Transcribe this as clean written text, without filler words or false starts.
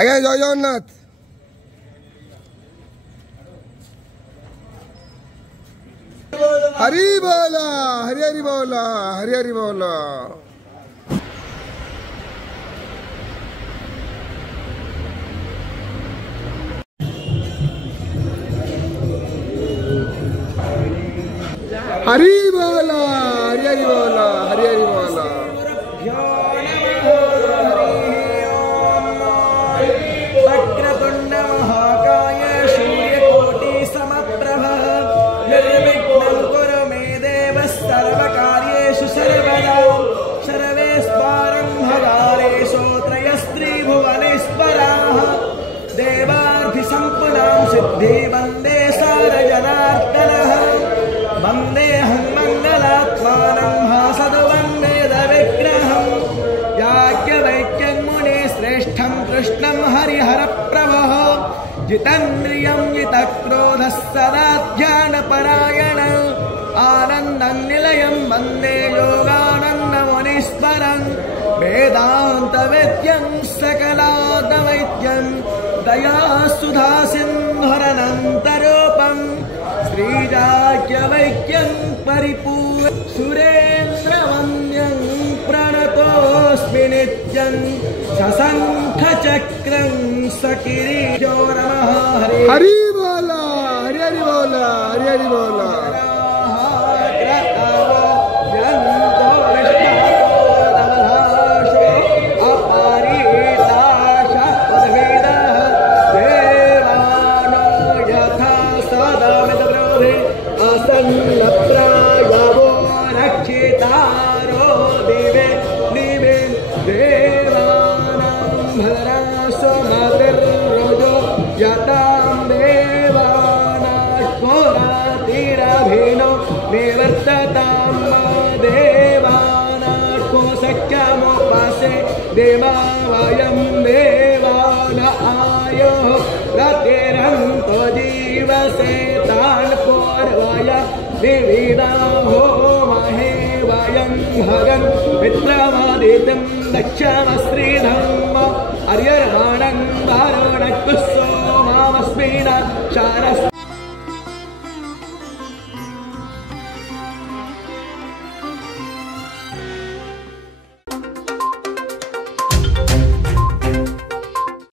ଆଜ୍ଞା ଜୟ ଜଗନ୍ନାଥ। हरि बोला हरि हरि बोला हरि हरि बोला। हरि बोला हरि हरि बोला हरि हरि बोला। वक्रतुंड महाकाय सूर्यकोटि समप्रभ निर्विघ्नं कुरु मे देव सर्वकार्येषु सर्वदा सर्वेस्वारं भगारेषु त्रयस्त्रिभुवनेश्वराः देवार्थिसम्पदां सिद्धि वन्दे सारजनार्दनः वन्देऽहं मङ्गलात्मानं भासद्वन्देदविग्रहं याज्ञवल्क्यं मुनिश्रेष्ठं कृष्णं हरिहरप्रभः जितेन्द्रियं जितक्रोधः सदा ध्यानपरायणः आनन्दं निलयं वन्दे योगानन्दमुनीश्वरं वेदान्तवेद्यं सकलाद्वैद्यं दयासुधासिन्धुरनन्तरूपं श्रीजाज्ञवल्क्यं परिपूर्ण सुरेन्द्रवन्द्यं प्रणतोऽस्मि नित्यं सशङ्खचक्रं सकिरीटो नमः हरि बोला हरि हरि बोला हरि हरि बोला। देवा वयं देवान आयो रतिरन्तो जीवसे तान् पूर्वय विविधा हो महे वयं भगन् मित्रमादितं दक्षमश्रीधम्म अर्यर्माणं वारुणकुस्सो मामस्मिन् शारस्